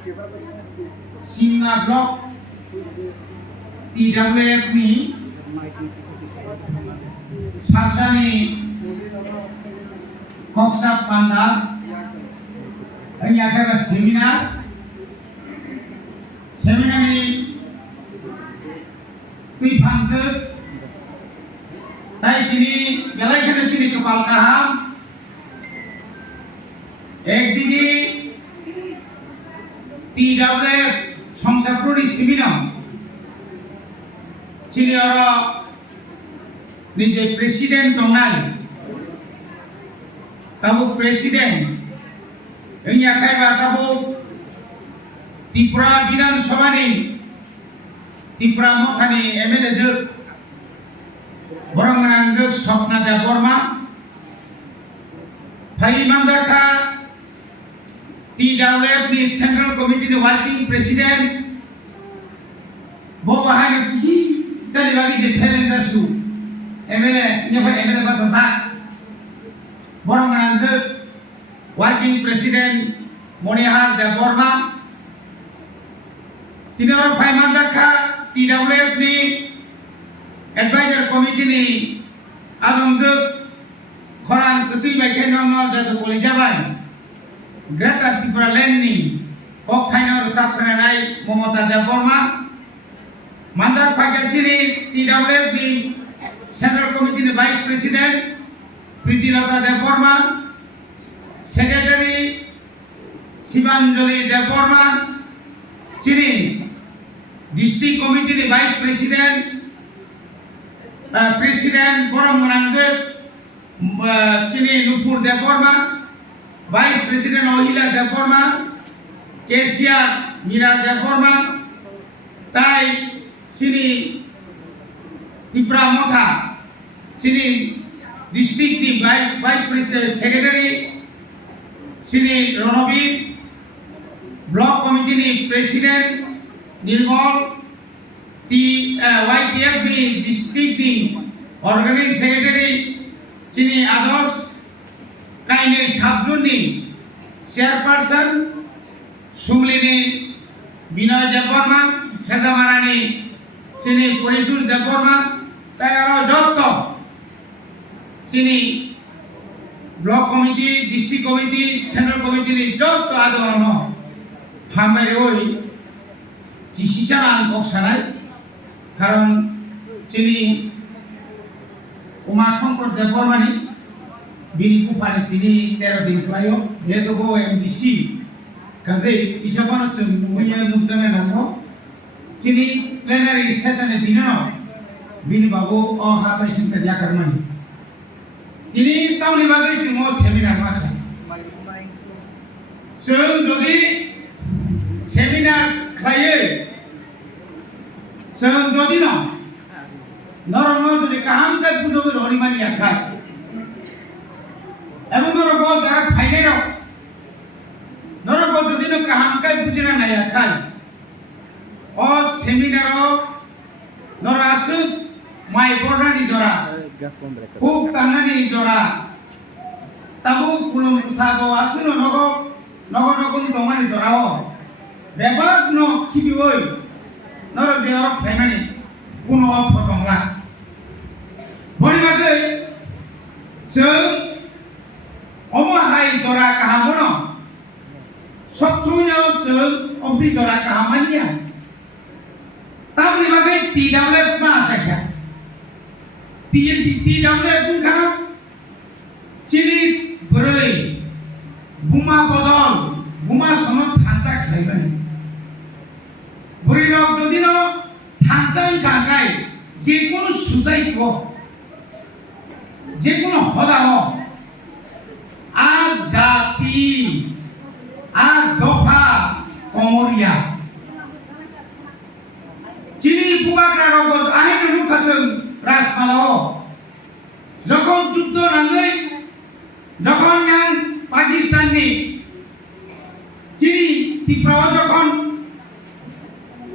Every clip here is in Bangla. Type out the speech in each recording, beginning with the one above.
Simna Block TWF ni Sansani Koksap Pandal ini ada seminar ni kui pangse tai kini belai kena ciri kepal kaham একদিকে TWF সংসারপুরি সেমিনার চিনি ওরা নিজে প্রেসিডেন্ট দংনাই তাবো প্রেসিডেন্ট এই আখাইবা তাবো ত্রিপুরা বিধানসভানি ত্রিপুরা মখানি এমএলএ যোগ বরংরাং যোগ স্বপ্না দেববর্মা ভাই নারওয়াখা TWF ni Central Committee ni Working President bawa hanya kisi jadi bagi je Felenda Su MLA nyapa MLA bahasa borong nangge Working President Monihar Debbarma tidak orang pai mandaka TWF ni Advisor Committee ni abang je korang ketui bagian nama jatuh boleh jaban Greater Tripura Land ni kok final Sapranai Momota Debbarma mandat pakai ciri TWF ni Central Committee ni Vice President Pritilata Debbarma Secretary Sibanjali Debbarma ciri District Committee ni Vice President President Borong Menangge ciri Nupur Debbarma Vice President Ohila Debbarma, Kesia Mira Debbarma, Tai sini Tripura Motha, sini District ni Vice President Secretary, sini Ronobi, Block Committee ni President Nirmal, YTF ni District ni Organizing Secretary, sini Ados. Kaini Sabjuni Chairperson Sumlini Binoy Debbarma Hezamarani Sini Poritur Debbarma Tayaro Jotto Sini Block Committee, District Committee, Central Committee ni Jotto Adono Hamere Oi Kisicharan Oksanai Karon Sini Umar Shankar Debbarma ni Bini kupani tini 13 din klayo yaitu go MDC kaze isapana semuanya nukjana namo kini plenary session dinano bini babu oh hata isin kerja karmani kini tahun ni bagai cuma seminar macam jadi seminar klaye jadi no noro jadi kaham kai pujo ke dhori mani akhar এবং নরক যারা ফাইনে রাও নরক যদি ন কাহামকাই বুঝিনা নাই খাই ও সেমিনার নর আসু মাই পড়ানি জরা খুব তাহানি জরা তাবু কুলম সাগো আসু নগ নগ নগ দমানি জরাও বেবাক ন কিবি ওই নর দেহর ফাইমানি কোন ফটংলা বনিবাকে जों Omahai jora kahamono, soksunya jeng obdi jora kahamanya. Tapi bagai TWF mah saja. TWF pun kah, ciri berai, bunga bodol, bunga sonot tansa kaiban. Beri rok jadi no tansa kagai, jekono susai ko, jekono hoda ho. আর জাতি আর দফা কমরিয়া চিনি পুবাকরা রগজ আইন রুখাসন রাজমালাও যখন যুদ্ধ নাঙ্গই যখন নাং পাকিস্তানি চিনি ত্রিপুরা যখন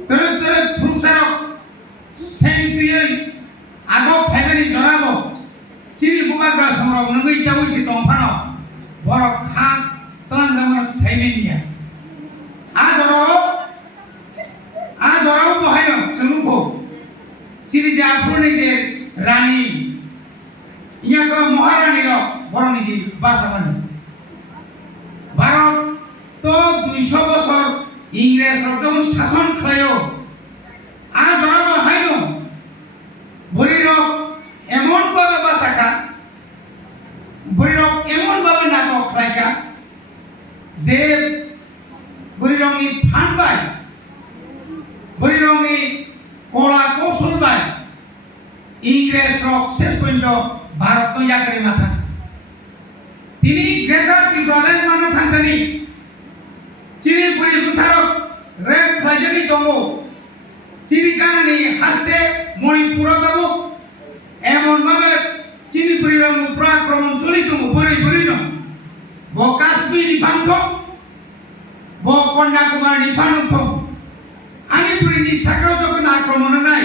তরে তরে থুমসারক সেন্টুয়ে আগো ফ্যামিলি জড়াবো চিনি পুবাকরা সংরক্ষণ নাঙ্গই চাবুছি দমফানো বড় খান তখন যেমন সাইলেনিয়া আজ ওরা চিনি যে আপনি যে রানী ইয়াকে মহারানীর বরণী যে বাসা মানে ভারত তো 200 বছর ইংরেজ যখন শাসন খায়ও আর জড়ানো হয়নি ভরির এমন ভাবে বাসাকা ভরির এমন ভাবে নাটক রাখা যে ভরিরংনি ফান পায় ভরিরংনি কলা কৌশল পায় ইংরেজ শেষ পর্যন্ত ভারত ইয়াকের মাথা তিনি গ্রেটার ত্রিপুরালেন মানা থাকতেনি চিনি পুরি বুসারক রেপ রাজাকি দङ চিনি কানানি হাসতে মণিপুর যাব এমন ভাবে চিনি পুরি রং প্রাক্রমণ চলিত বরি বরি ন ব কাশ্মীর নিপান্ত ব কন্যাকুমারী নিপান্ত আনি পুরি নি সাকাও যখন আক্রমণ নাই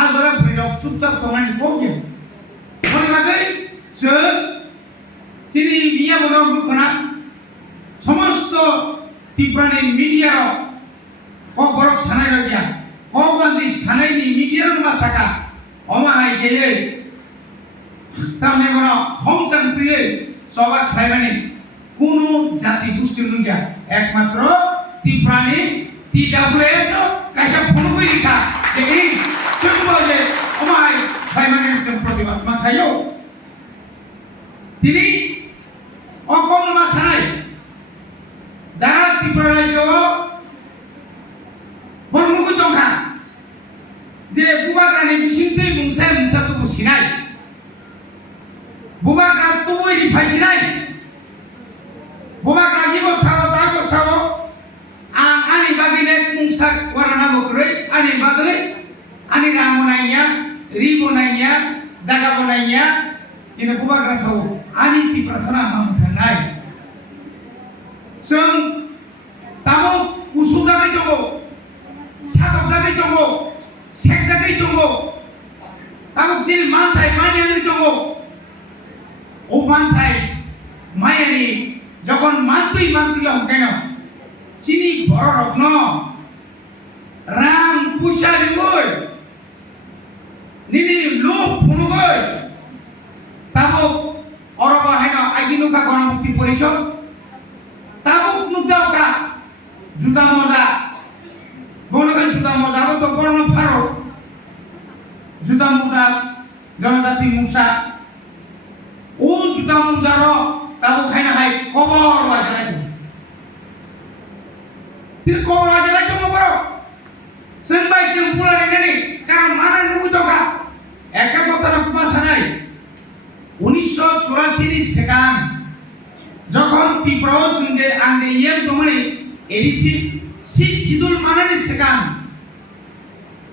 আজরা ভৈরব চুপচাপ তোমানি কমকে পরিবাগে সে তিনি মিয়া বদল রুখনা সমস্ত ত্রিপুরানি মিডিয়ার কবর সানাই রইয়া কবরজি সানাইনি মিডিয়ার মাসাকা অমাহাই গেয়ে তামনে বড় হংসাং প্রিয়ে সবা খাইবানি কোন জাতি গোষ্ঠী লুগিয়া একমাত্র ত্রিপুরানি TWF কাইসা ফোন কই লিখা যে এই চুপবাজে অমাহাই খাইবানির প্রতিবাদ মাথায়ও তিনি অকম মাসানাই যারা ত্রিপুরা রাজ্য বর্মুখ দংখা যে বুবাগ্রানি বিসিন্তে মুংসায় মুংসা তো বসিনাই বুবাগ্রা তো ওই রিফাইছিনাই বুবাগ্রা জীব সাব তাকো সাব আনি বাগিনে মুংসা ওয়ারানা বকরে আনি বাগলে আনি রামনাইয়া রিবনাইয়া জাগা বনাইয়া কিন্তু বুবাগ্রা সাব আনি ত্রিপুরা সানা মামথানাই जों तामो कुसु जागाय दङ साथाव जागाय दङ सेक जागाय दङ तामो सिल मानथाय मानियानि दङ ও মানथाय मायानि যখন মানতুই হকেন চিনি বড় রত্ন রাম পয়সা দিবই নিনি লোভ ফুনুগই তামো অরবা হেনা আইনুকা গণমুক্তি পরিষদ তাবুক নুজাওকা জুতা মোজা বনগান জুতা মোজা তো বর্ণ ফারো জুতা মোজা জনজাতি মুসা ও জুতা মোজার তাবু খাইনা হাই কবর বাজালাই তিনি কবর বাজালাই তো বড় সেনবাই সিং পুলারে নেনি কারণ মানান নুজোকা একা কথা না কুমাসা নাই 1984 ni sekarang যখন ত্রিপুরা সঙ্গে আন্দে ইয়েম তোমারে এডিসি সিক সিদুল মানানি সেকান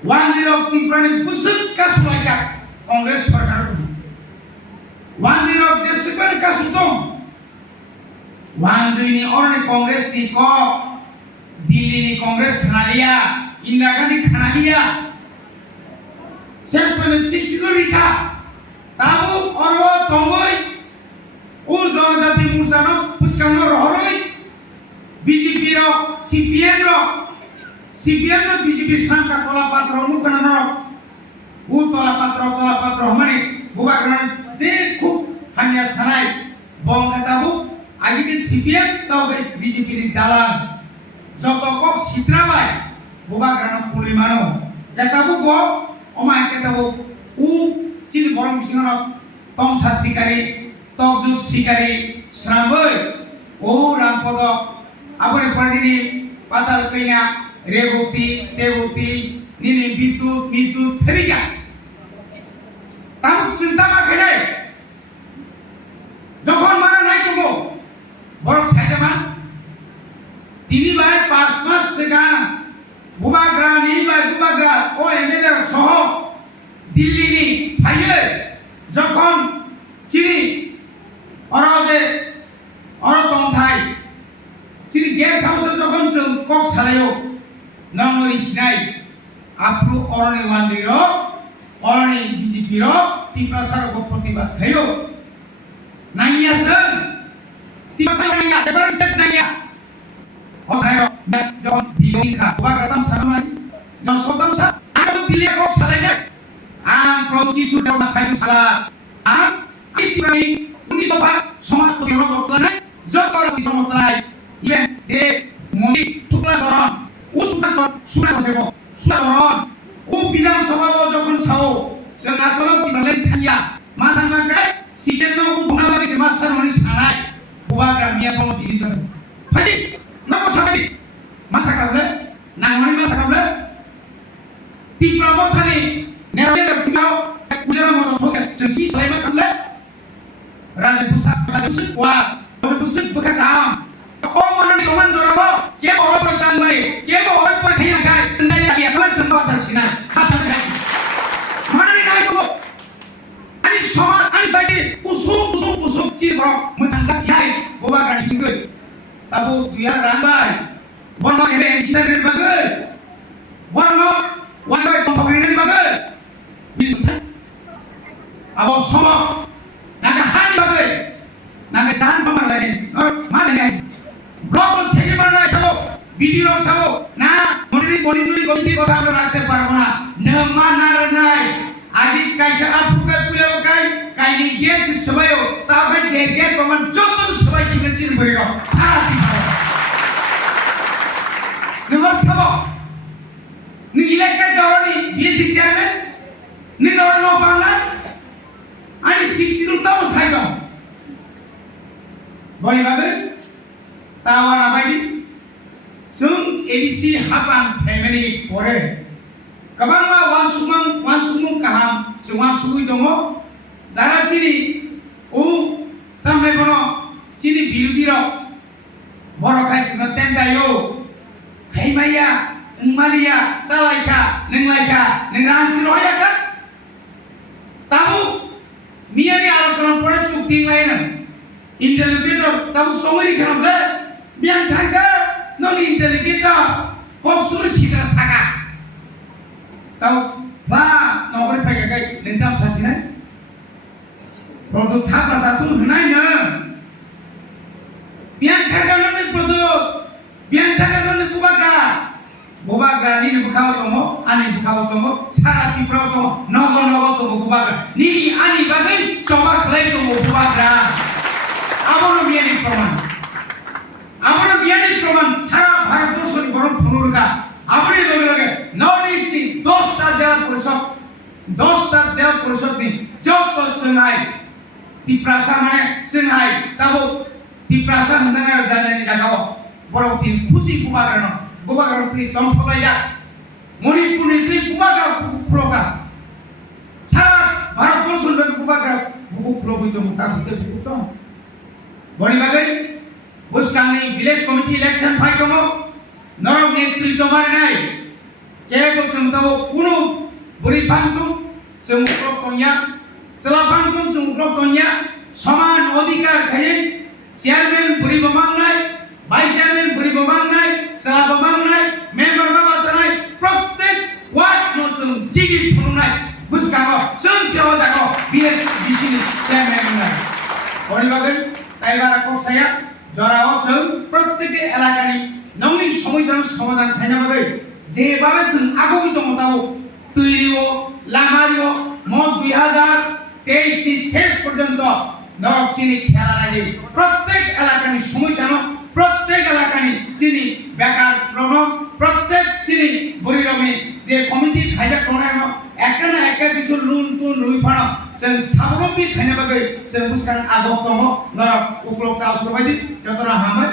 ওয়ান জিরো ত্রিপুরানি বুসুক কাসুলাইকা কংগ্রেস সরকার ওয়ান জিরো দেশকন কাসুতম ওয়ান দুইনি অরনে কংগ্রেস তি ক দিল্লি নি কংগ্রেস থানালিয়া ইন্দিরা গান্ধী থানালিয়া শেষ পর্যন্ত সিক সিদুল রিখা তাবু অরব তঙ্গই ও জনজাতি মুসানো পুষ্কাঙ্গ রহরই বিজেপি র সিপিএম র বিজেপি সাংকা কলাপাত্র মুখনান ও তলাপাত্র মানে বুবাগ্রান যে খুব হানিয়া সানাই বংকাতাবু আজকে সিপিএম তাও বিজেপি র দালাল যত কক সিত্রাবাই বুবাগ্রান পুলিমানো এতাবু গ অমাই কেতাবু ও চিনি বরং সিংহ তংসা শিকারী তকজুক শিকারী শ্রামবই ও রামপদ আপনি পড়িনি পাতাল কইনা রেবতী দেবতী নিনি বিদ্যুৎ ফেরিকা তামুক চিন্তা মাখেনে যখন মারা নাই তো বড় সাইডে তিনি বাই 5 মাস সেখান বুবাগ্রা ও এমএলএ সহ দিল্লি নি ফাইয়ে যখন চিনি অরাজে অরতম থাই তিনি গেস্ট হাউসে যখন কক সালায়ও নংরি সিনাই আপরু অরণে ওয়ান্দির অরণে বিজেপির ত্রিপুরা সরকার প্রতিবাদ খাইও নাইয়াছে ত্রিপুরা নাইয়া এবার সেট নাইয়া অসায় যখন দিলই খা বুবাগ্রাতাম সানামাই যখন সদাম সা আরো দিলে কক সালাই কিছু দেওয়া সাইকেল সালা আর ইতিপ্রাণী উনি সভা সমাজ প্রতিরোধ করতে যত রকমের ইভেন যে মনি টুকলা ধরন ও সুনা দেব সুধরন ও বিধানসভা যখন ছাও जों आसामाव बिमालाय सानिया मा सानबाय सिटेटनो बुंनालाय जे मास्टार मनि सानाय बबा गामिया बङ दिनि जों फादि नामा सानाय मा साकाबले नांमनि मा साकाबले तिप्रामो थानि नेरबेन सिङाव कुलिरा मनो सके जों सि सालायमा खाबले राजे पुसा राजे वा पुसुक बखा काम ओ मननि कमान जराबो के अरब तांबाय के अरब पर थैना गाय तंदाय या खाला सम्बा थासिना खाफा ani समाज ani साइडे kusuk cibrok mentangkas yai boba gani singoi tabu dia rambai bono ebe encisan dari bagai bono wandoi tompok dari bagai abo somok naga hani bagai naga jahan pamar lagi mana ni blog segi mana sabo video sabo na monitoring komite kota আমরা রাখতে পারবো না নেমা নারনাই আজি কাইসা আপুকা কুলেও কাই কাইনি গেস সবাইও তাকে দেখে প্রমাণ যত সবাই কি চিন বইল সারা দিন নগর সভা নি ইলেক্টেড দরনি বিএসসি চেয়ারম্যান নি নরনো বাংলা আনি শিক্ষিত তাও সাইড বলি বাবে তাও আবাইনি जों एडिसि हाबां फेमिलि परे गोबां वानसुमुं गाहाम जों वानसुमुं दङ दारा चिनि उ तामनाय बनो चिनि बिरुदिराव बरखाय जों तेन्दायो हैमाया उमालिया सालायका नोंलायका नोंरासि रहायाका ताबु मियानि आलोचना परे चुक्ति लायना इंटेलिजेटर ताबु समरि खालामले बियां थांगा non inteligenta kok suruh citra saka tahu bah nomor PKK lengkap saja produk apa satu henaknya biar jaga nanti bubaga ini bukaw tomo ani bukaw tomo sara tipro tomo nogo tomo bubaga nini ani bagai coba kelai tomo bubaga amono biani proman আমরা বিয়ানি প্রমাণ সারা ভারতবর্ষের বড় ফনুরকা আপনি লগে লগে নর্থ ইস্ট 10টা জেলা পরিষদ নি যত সংহাই তিপ্রাসা মানে সংহাই তাবো তিপ্রাসা মন্দানের জানানি জাগাও বড় তিন খুশি কুবাগার তিন তমসলাইয়া মণিপুরি তিন কুবাগার ফুলকা সারা ভারতবর্ষের কুবাগার ফুলবিত মুক্তা হতে ফুলতো বড়ি বাগাই Buskani village committee election fight tomo norok netrito marinai kebo sungtao kuno buri pantum sungkrok tonya sela pantum sungkrok tonya saman odhikar khaye chairman buri bamangnai vice chairman buri bamangnai sela bamangnai member babasanai prottek ward no sung jigi phununai buskano sung seo jago village bisi chairman nai ori bagai taibara ko saya জরাও जों প্রত্যেক এলাকানি নংনি সমস্যার সমাধান খাইনাবাগै যেভাবে जों আগগি দমতাও তৈরিও লামারিও মত 2023 নি শেষ পর্যন্ত নরকসিনি খেলা লাগে প্রত্যেক এলাকানি সমস্যা প্রত্যেক এলাকানি যিনি বেকার প্রবণ প্রত্যেক যিনি বরিরমে যে কমিটি খাইজা প্রণয়ন একটা না একটা কিছু লুন তুন রুই ফাড়া जों साबरमनि खायनाबागै जों बुसकान आदब दङ नरक उपलब्ध आवसरबायदि जतरा हामबाय